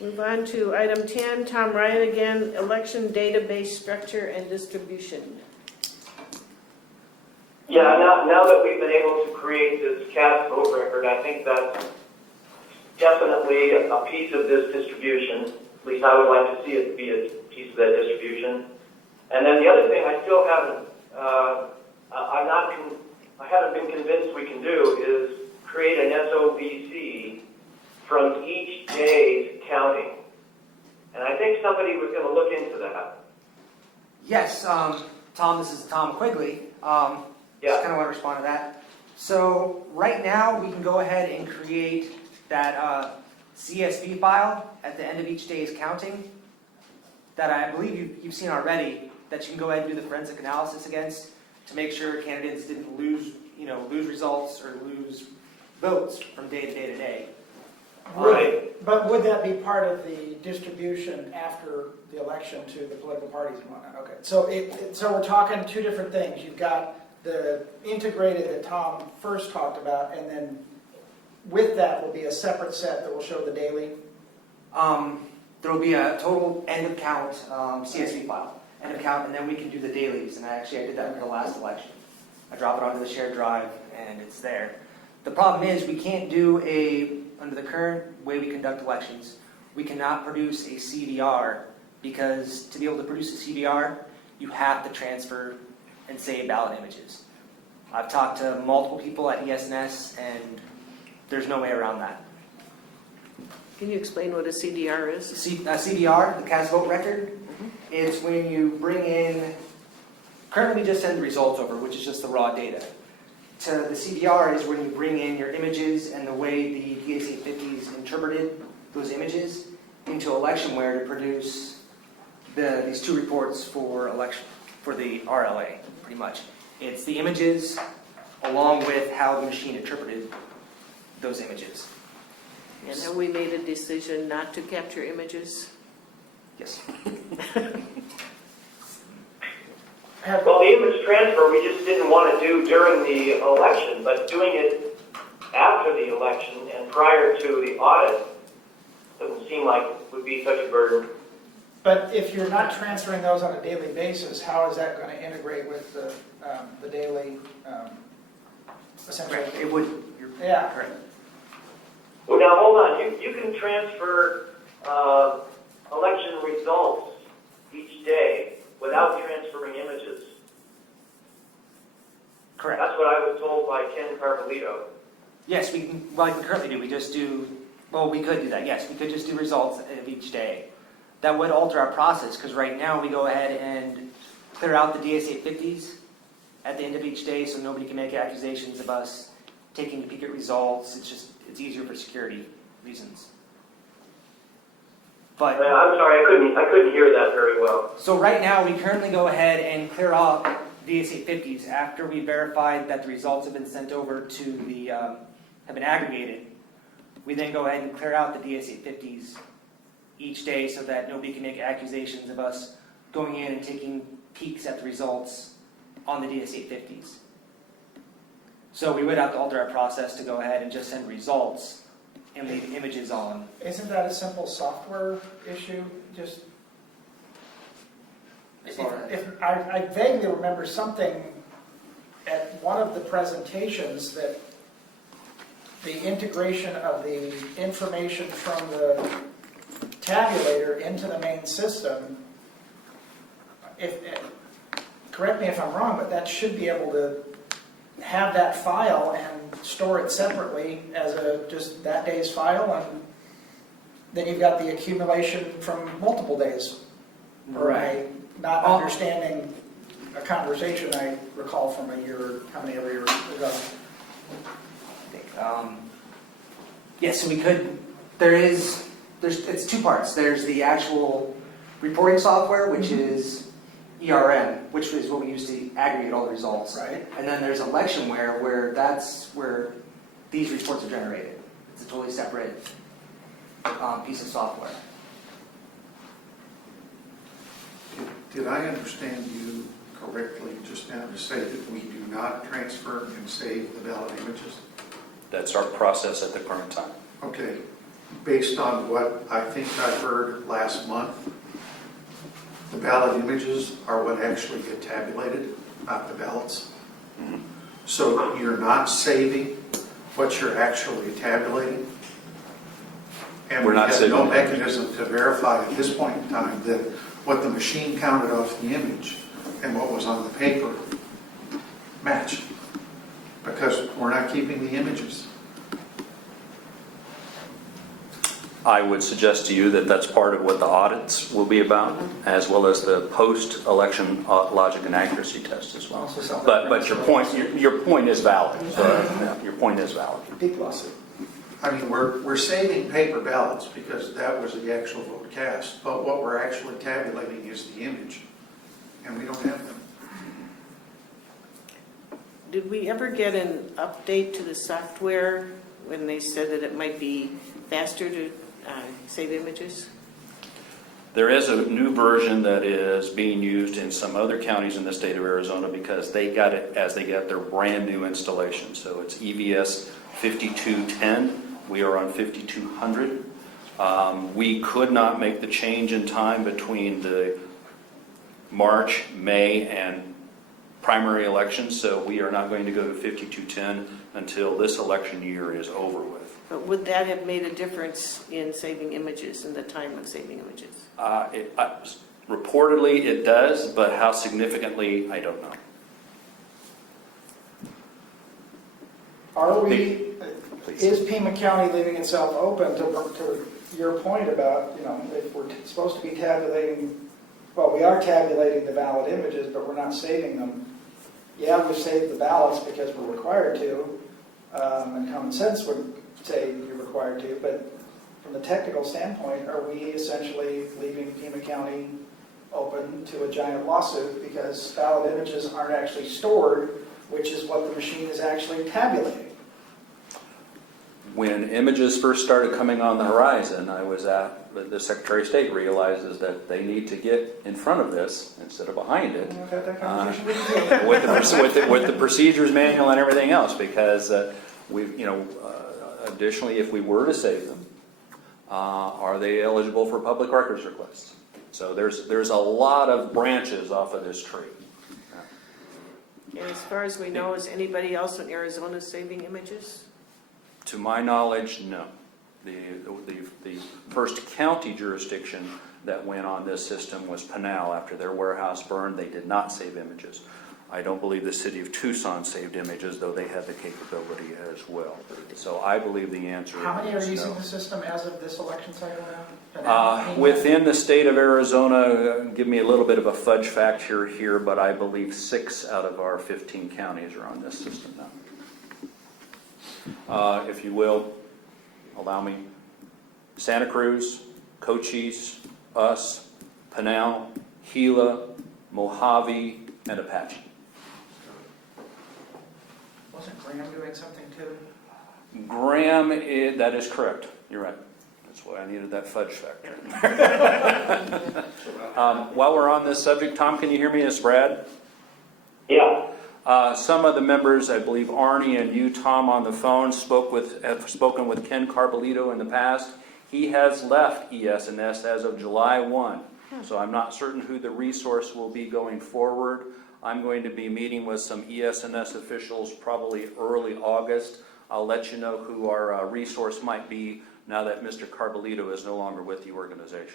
Move on to item 10, Tom Ryan again, election database structure and distribution. Yeah, now that we've been able to create this cast vote record, I think that's definitely a piece of this distribution. At least I would like to see it be a piece of that distribution. And then the other thing I still haven't, I haven't been convinced we can do is create an SOVC from each day's counting. And I think somebody was going to look into that. Yes, Tom, this is Tom Quigley. Just kind of want to respond to that. So right now we can go ahead and create that CSV file at the end of each day's counting that I believe you've seen already, that you can go ahead and do the forensic analysis against to make sure candidates didn't lose results or lose votes from day to day to day. Right. But would that be part of the distribution after the election to the political parties and whatnot? Okay, so we're talking two different things. You've got the integrated that Tom first talked about, and then with that will be a separate set that will show the daily. There will be a total end of count CSV file, end of count, and then we can do the dailies. And I did that for the last election. I drop it onto the shared drive, and it's there. The problem is we can't do under the current way we conduct elections, we cannot produce a CVR, because to be able to produce a CVR, you have to transfer and save ballot images. I've talked to multiple people at ES&S, and there's no way around that. Can you explain what a CDR is? CVR, the cast vote record, is when you bring in, currently we just send the results over, which is just the raw data. To the CVR is when you bring in your images and the way the DS850s interpreted those images into Electionware to produce these two reports for the RLA, pretty much. It's the images along with how the machine interpreted those images. And have we made a decision not to capture images? Yes. Well, the image transfer we just didn't want to do during the election, but doing it after the election and prior to the audit doesn't seem like it would be such a burden. But if you're not transferring those on a daily basis, how is that going to integrate with the daily, essentially? Correct. It would. Yeah. Correct. Well, now hold on. You can transfer election results each day without transferring images. Correct. That's what I was told by Ken Carmelito. Yes, we can. Well, we currently do. We just do. Well, we could do that. Yes, we could just do results of each day. That would alter our process, because right now we go ahead and clear out the DS850s at the end of each day, so nobody can make accusations of us taking a peek at results. It's easier for security reasons. But I'm sorry, I couldn't hear that very well. so right now we currently go ahead and clear off DS850s after we verified that the results have been sent over to the have been aggregated. We then go ahead and clear out the DS850s each day so that nobody can make accusations of us going in and taking peeks at the results on the DS850s. So we would have to alter our process to go ahead and just send results and leave images on. Isn't that a simple software issue? Just if I vaguely remember something at one of the presentations that the integration of the information from the tabulator into the main system, correct me if I'm wrong, but that should be able to have that file and store it separately as just that day's file, and then you've got the accumulation from multiple days. Or not understanding a conversation I recall from a year, how many other years ago? Yes, so we could. It's two parts. There's the actual reporting software, which is ERM, which is what we use to aggregate all the results. Right. And then there's Electionware, where that's where these reports are generated. It's a totally separate piece of software. Did I understand you correctly just now to say that we do not transfer and save the ballot images? That's our process at the current time. Okay. based on what I think I heard last month, the ballot images are what actually get tabulated, not the ballots. So you're not saving what you're actually tabulating. And We're we not have no saving. mechanism to verify at this point in time that what the machine counted off the image and what was on the paper match. Because we're not keeping the images. I would suggest to you that that's part of what the audits will be about, as well as the post-election logic and accuracy test as well. Also something- But your point is valid. So, yeah, your point is valid. Big lawsuit. I mean, we're saving paper ballots because that was the actual vote cast, but what we're actually tabulating is the image, and we don't have them. Did we ever get an update to the software when they said that it might be faster to save images? There is a new version that is being used in some other counties in the state of Arizona because they got it as they got their brand new installation. So it's EVS 5210. We are on 5200. We could not make the change in time between the March, May, and primary elections, so we are not going to go to 5210 until this election year is over with. But would that have made a difference in saving images, in the time of saving images? Reportedly it does, but how significantly, I don't know. Are we, Please. is Pima County leaving itself open to your point about, if we're supposed to be tabulating, well, we are tabulating the ballot images, but we're not saving them. Yeah, we've saved the ballots because we're required to, and common sense would say you're required to, but from the technical standpoint, are we essentially leaving Pima County open to a giant lawsuit because ballot images aren't actually stored, which is what the machine is actually tabulating? When images first started coming on the horizon, I was at, the Secretary of State realizes that they need to get in front of this instead of behind it. I've had that conversation with you. with the procedures manual and everything else, because additionally, if we were to save them, are they eligible for public records requests? So there's a lot of branches off of this tree. And as far as we know, is anybody else in Arizona saving images? To my knowledge, no. The first county jurisdiction that went on this system was Pinal. After their warehouse burned, they did not save images. I don't believe the city of Tucson saved images, though they had the capability as well. So I believe the answer How many are is using no. the system as of this election cycle now? Within the state of Arizona, give me a little bit of a fudge fact here, but I believe 6 out of our 15 counties are on this system now. If you will, allow me. Santa Cruz, Cochise, us, Pinal, Gila, Mojave, and Apache. Wasn't Graham doing something too? Graham, that is correct. You're right. That's why I needed that fudge factor. While we're on this subject, Tom, can you hear me? It's Brad. Yeah. Some of the members, I believe Arnie and you, Tom, on the phone have spoken with Ken Carbolito in the past. He has left ES&S as of July 1, so I'm not certain who the resource will be going forward. I'm going to be meeting with some ES&S officials probably early August. I'll let you know who our resource might be now that Mr. Carbolito is no longer with the organization.